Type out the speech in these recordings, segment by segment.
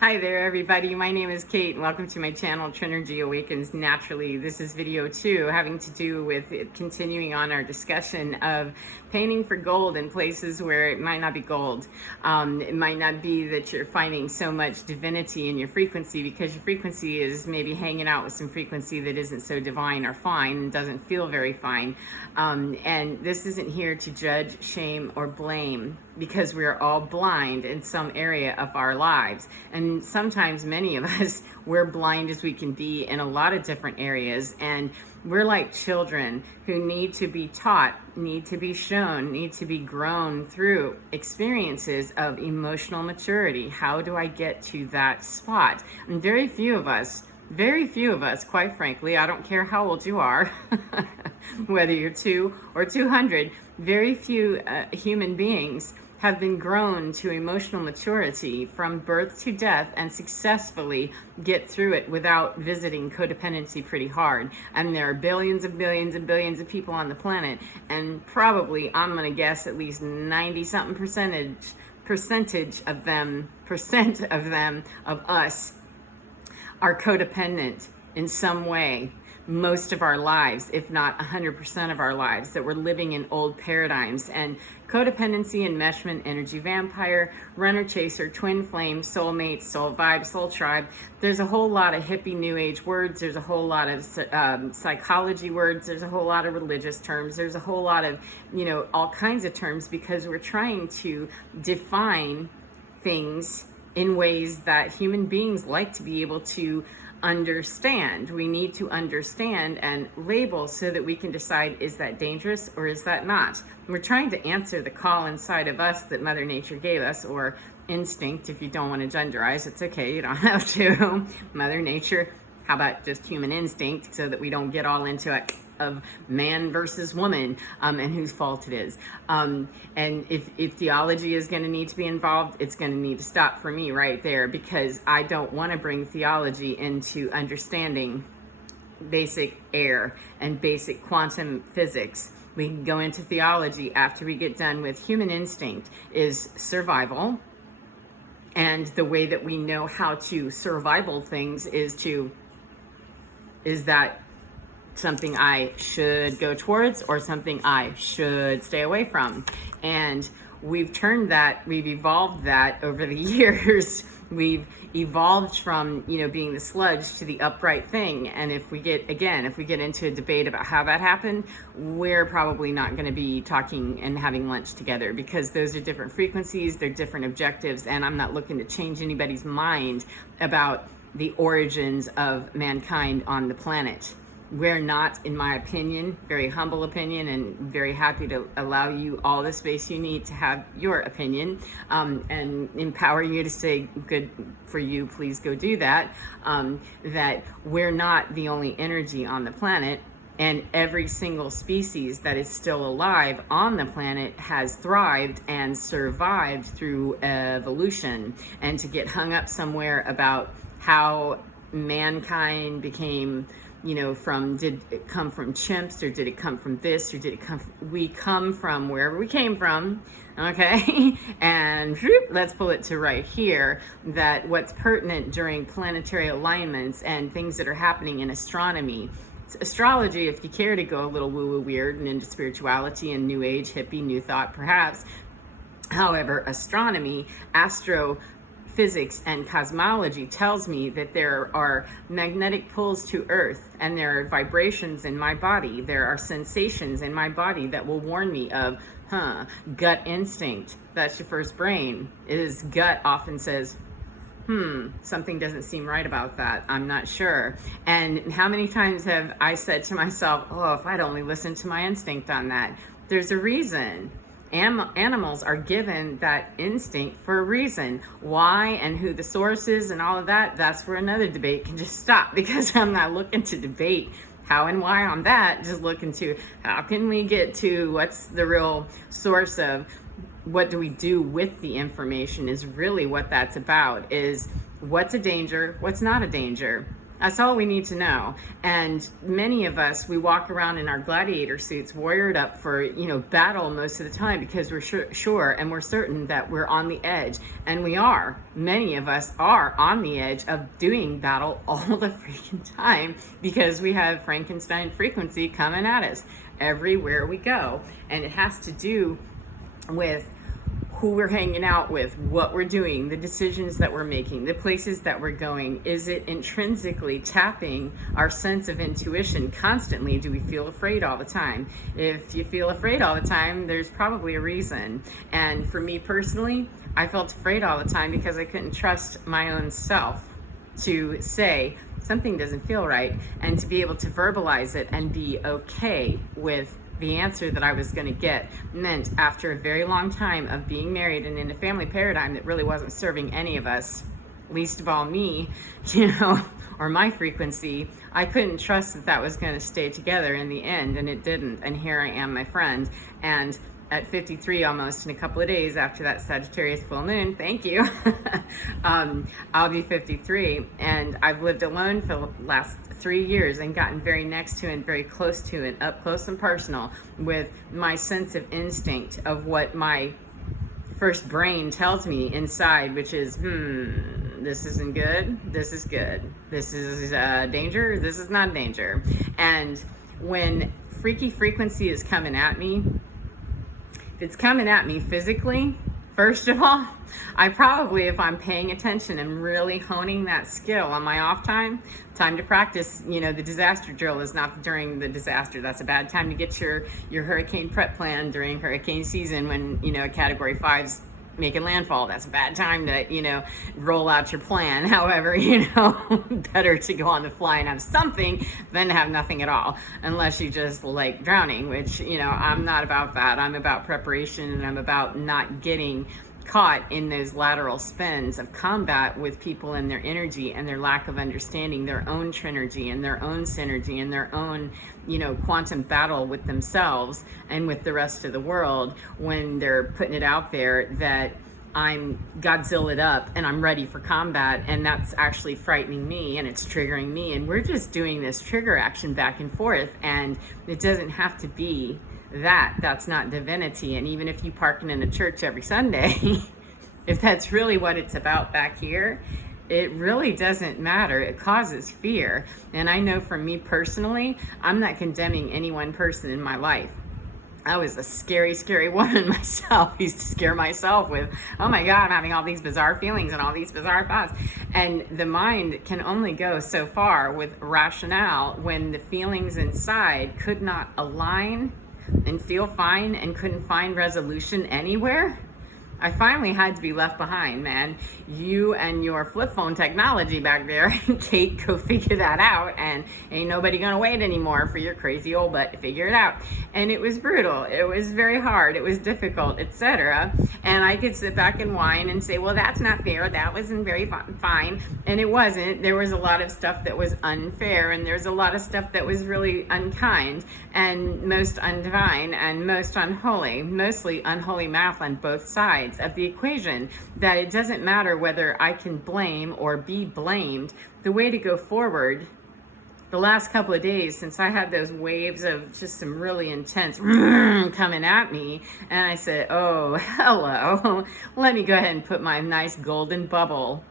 Hi there, everybody. My name is Kate, and welcome to my channel, Trinergy Awakens Naturally. This is video 2, having to do with continuing on our discussion of painting for gold in places where it might not be gold. It might not be that you're finding so much divinity in your frequency, because your frequency is maybe hanging out with some frequency that isn't so divine or fine and doesn't feel very fine. And this isn't here to judge, shame, or blame, because we're all blind in some area of our lives. And sometimes many of us, we're blind as we can be in a lot of different areas. And we're like children who need to be taught, need to be shown, need to be grown through experiences of emotional maturity. How do I get to that spot? And very few of us, quite frankly, I don't care how old you are, whether you're 2 or 200, very few human beings have been grown to emotional maturity from birth to death and successfully get through it without visiting codependency pretty hard. And there are billions and billions and billions of people on the planet, and probably, I'm gonna guess, at least 90-something percentage of them, of us, are codependent in some way most of our lives, if not 100% of our lives, that we're living in old paradigms. And codependency, enmeshment, energy vampire, runner chaser, twin flame, soulmate, soul vibe, soul tribe. There's a whole lot of hippie new age words. There's a whole lot of psychology words. There's a whole lot of religious terms. There's a whole lot of, all kinds of terms, because we're trying to define things in ways that human beings like to be able to understand. We need to understand and label so that we can decide, is that dangerous or is that not? We're trying to answer the call inside of us that Mother Nature gave us, or instinct. If you don't want to genderize, it's okay, you don't have to. Mother Nature, how about just human instinct, so that we don't get all into it of man versus woman, and whose fault it is. And if theology is going to need to be involved, it's going to need to stop for me right there, because I don't want to bring theology into understanding basic air and basic quantum physics. We can go into theology after we get done with human instinct is survival. And the way that we know how to survival things is that something I should go towards or something I should stay away from? And we've evolved that over the years. We've evolved from, being the sludge to the upright thing. And if we get into a debate about how that happened, we're probably not going to be talking and having lunch together, because those are different frequencies, they're different objectives, and I'm not looking to change anybody's mind about the origins of mankind on the planet. We're not, in my opinion, very humble opinion, and very happy to allow you all the space you need to have your opinion, and empower you to say, good for you, please go do that, that we're not the only energy on the planet. And every single species that is still alive on the planet has thrived and survived through evolution. And to get hung up somewhere about how mankind became, did it come from chimps, or did it come from this, or did it come from, we come from wherever we came from, okay? And let's pull it to right here, that what's pertinent during planetary alignments and things that are happening in astronomy. Astrology, if you care to go a little woo-woo weird and into spirituality and new age, hippie, new thought perhaps. However, astronomy, physics, and cosmology tells me that there are magnetic pulls to Earth, and there are vibrations in my body. There are sensations in my body that will warn me of, gut instinct. That's your first brain. Gut often says, something doesn't seem right about that. I'm not sure. And how many times have I said to myself, oh, if I'd only listened to my instinct on that. There's a reason. Animals are given that instinct for a reason. Why and who the source is and all of that, that's where another debate can just stop, because I'm not looking to debate how and why on that. Just looking to how can we get to what's the real source of what do we do with the information, is really what that's about, is what's a danger, what's not a danger. That's all we need to know. And many of us, we walk around in our gladiator suits, warriored up for, battle most of the time, because we're sure and we're certain that we're on the edge. And we are. Many of us are on the edge of doing battle all the freaking time, because we have Frankenstein frequency coming at us everywhere we go. And it has to do with who we're hanging out with, what we're doing, the decisions that we're making, the places that we're going. Is it intrinsically tapping our sense of intuition constantly? Do we feel afraid all the time? If you feel afraid all the time, there's probably a reason. And for me personally, I felt afraid all the time because I couldn't trust my own self to say something doesn't feel right, and to be able to verbalize it and be okay with the answer that I was going to get. Meant after a very long time of being married and in a family paradigm that really wasn't serving any of us, least of all me, or my frequency, I couldn't trust that that was going to stay together in the end, and it didn't. And here I am, my friend, and at 53 almost, in a couple of days after that Sagittarius full moon, thank you, I'll be 53, and I've lived alone for the last 3 years and gotten very next to and very close to and up close and personal with my sense of instinct of what my first brain tells me inside, which is, this isn't good, this is good, this is danger, this is not danger. And when freaky frequency is coming at me, if it's coming at me physically, first of all, I probably, if I'm paying attention and really honing that skill on my off time to practice, the disaster drill is not during the disaster. That's a bad time to get your hurricane prep plan during hurricane season when, a category 5's making landfall. That's a bad time to, roll out your plan. However, better to go on the fly and have something than to have nothing at all, unless you just like drowning, which, I'm not about that. I'm about preparation, and I'm about not getting caught in those lateral spins of combat with people and their energy and their lack of understanding their own trinergy and their own synergy and their own, quantum battle with themselves and with the rest of the world, when they're putting it out there that I'm Godzilla'd up and I'm ready for combat, and that's actually frightening me and it's triggering me, and we're just doing this trigger action back and forth, and it doesn't have to be that's not divinity. And even if you parking in a church every Sunday, if that's really what it's about back here, it really doesn't matter. It causes fear. And I know for me personally, I'm not condemning any one person in my life. I was a scary, scary woman myself. I used to scare myself with, oh my God, I'm having all these bizarre feelings and all these bizarre thoughts. And the mind can only go so far with rationale when the feelings inside could not align and feel fine and couldn't find resolution anywhere. I finally had to be left behind, man. You and your flip phone technology back there, Kate, go figure that out, and ain't nobody gonna wait anymore for your crazy old butt to figure it out. And it was brutal, it was very hard, it was difficult, etc. And I could sit back and whine and say, well, that's not fair, that wasn't very fine. And it wasn't. There was a lot of stuff that was unfair, and there's a lot of stuff that was really unkind and most undivine and most unholy, mostly unholy math on both sides of the equation, that it doesn't matter whether I can blame or be blamed. The way to go forward, the last couple of days since I had those waves of just some really intense coming at me, and I said, oh, hello, let me go ahead and put my nice golden bubble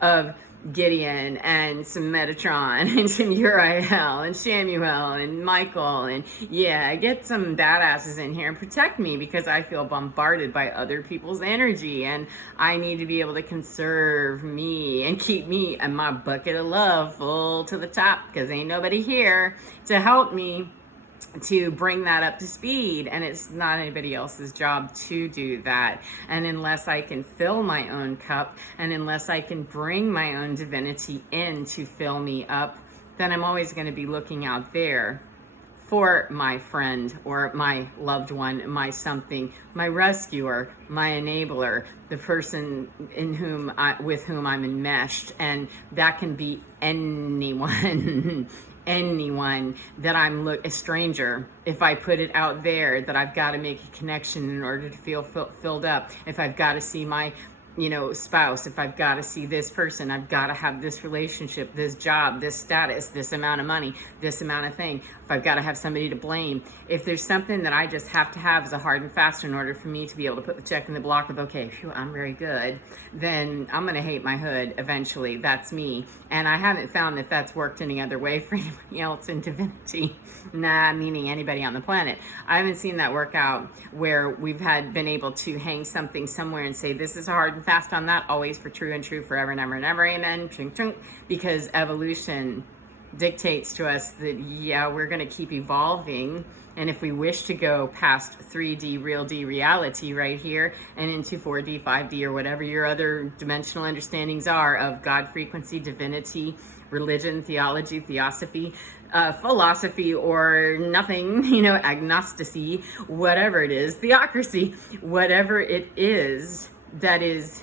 of Gideon and some Metatron and some Uriel and Samuel and Michael, and get some badasses in here and protect me, because I feel bombarded by other people's energy, and I need to be able to conserve me and keep me and my bucket of love full to the top, because ain't nobody here to help me to bring that up to speed, and it's not anybody else's job to do that. And unless I can fill my own cup, and unless I can bring my own divinity in to fill me up, then I'm always going to be looking out there for my friend or my loved one, my something, my rescuer, my enabler, the person with whom I'm enmeshed. And that can be anyone. Anyone that I'm a stranger. If I put it out there that I've got to make a connection in order to feel filled up, if I've got to see my spouse, if I've got to see this person, I've got to have this relationship, this job, this status, this amount of money, this amount of thing, if I've got to have somebody to blame, if there's something that I just have to have as a hard and fast in order for me to be able to put the check in the block of, okay, phew, I'm very good, then I'm going to hate my hood eventually. That's me. And I haven't found that that's worked any other way for anybody else in divinity. Nah, meaning anybody on the planet. I haven't seen that work out where we've been able to hang something somewhere and say, this is hard and fast on that, always for true and true, forever and ever and ever, amen, chunk, chunk, because evolution dictates to us that, yeah, we're going to keep evolving. And if we wish to go past 3D, real D reality right here and into 4D, 5D, or whatever your other dimensional understandings are of God, frequency, divinity, religion, theology, theosophy, philosophy, or nothing, agnosticy, whatever it is, theocracy, whatever it is that is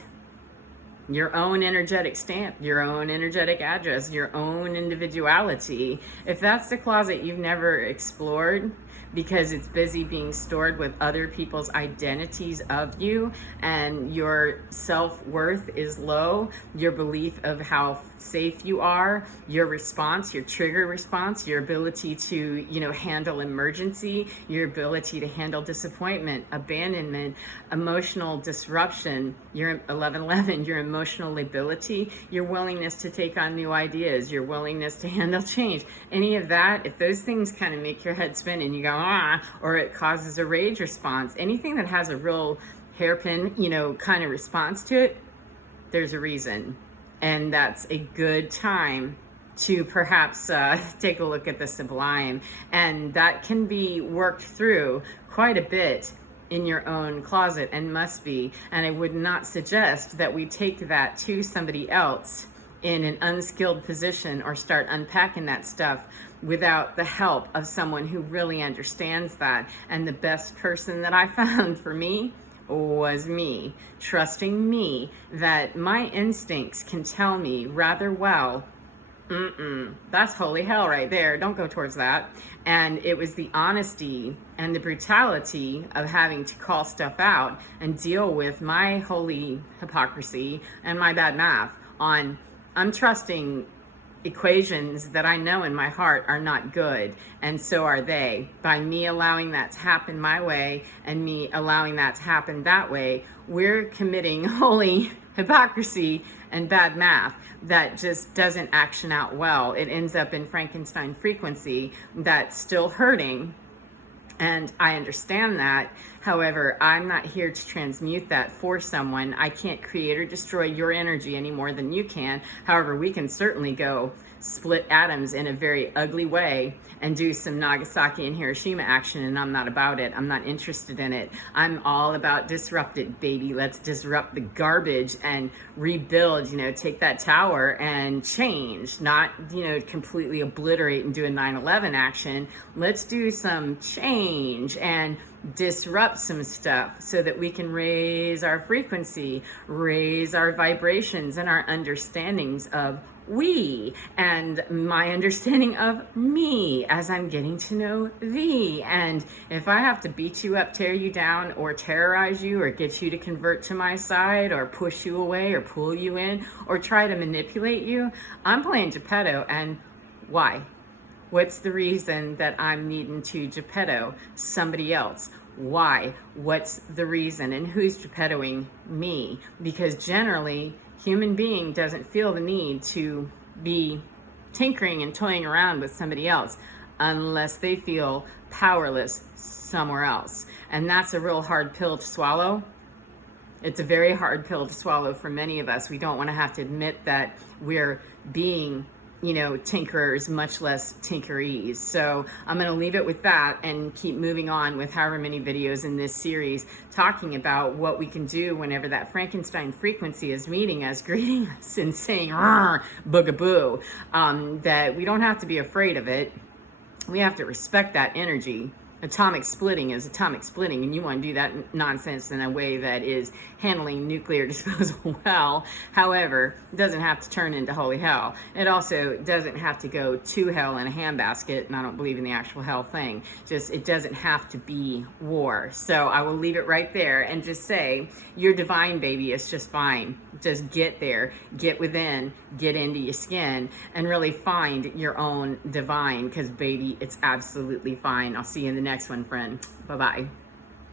your own energetic stamp, your own energetic address, your own individuality. If that's the closet you've never explored because it's busy being stored with other people's identities of you, and your self-worth is low, your belief of how safe you are, your response, your trigger response, your ability to, handle emergency, your ability to handle disappointment, abandonment, emotional disruption, your 1111, your emotional ability, your willingness to take on new ideas, your willingness to handle change, any of that, if those things kind of make your head spin and you go, or it causes a rage response, anything that has a real hairpin, kind of response to it, there's a reason. And that's a good time to perhaps take a look at the sublime. And that can be worked through quite a bit in your own closet, and must be. And I would not suggest that we take that to somebody else in an unskilled position or start unpacking that stuff without the help of someone who really understands that. And the best person that I found for me was me, trusting me that my instincts can tell me rather well, that's holy hell right there, don't go towards that. And it was the honesty and the brutality of having to call stuff out and deal with my holy hypocrisy and my bad math on, I'm trusting equations that I know in my heart are not good, and so are they. By me allowing that to happen my way and me allowing that to happen that way, we're committing holy hypocrisy and bad math that just doesn't action out well. It ends up in Frankenstein frequency that's still hurting. And I understand that. However, I'm not here to transmute that for someone. I can't create or destroy your energy any more than you can. However, we can certainly go split atoms in a very ugly way and do some Nagasaki and Hiroshima action, and I'm not about it. I'm not interested in it. I'm all about disrupt it, baby. Let's disrupt the garbage and rebuild, take that tower and change, not, completely obliterate and do a 9/11 action. Let's do some change and disrupt some stuff so that we can raise our frequency, raise our vibrations and our understandings of we, and my understanding of me as I'm getting to know thee. And if I have to beat you up, tear you down, or terrorize you, or get you to convert to my side, or push you away, or pull you in, or try to manipulate you, I'm playing Geppetto. And why? What's the reason that I'm needing to Geppetto somebody else? Why? What's the reason? And who's Geppettoing me? Because generally, human being doesn't feel the need to be tinkering and toying around with somebody else unless they feel powerless somewhere else. And that's a real hard pill to swallow. It's a very hard pill to swallow for many of us. We don't want to have to admit that we're being tinkerers, much less tinkerees. So I'm going to leave it with that and keep moving on with however many videos in this series talking about what we can do whenever that Frankenstein frequency is meeting us, greeting us and saying, boogaboo, that we don't have to be afraid of it. We have to respect that energy atomic splitting is atomic splitting, and you want to do that nonsense in a way that is handling nuclear disposal well. However, it doesn't have to turn into holy hell. It also doesn't have to go to hell in a handbasket, and I don't believe in the actual hell thing. Just, it doesn't have to be war. So I will leave it right there and just say, your divine, baby, is just fine. Just get there, get within, get into your skin, and really find your own divine, because baby, it's absolutely fine. I'll see you in the next one, friend. Bye-bye.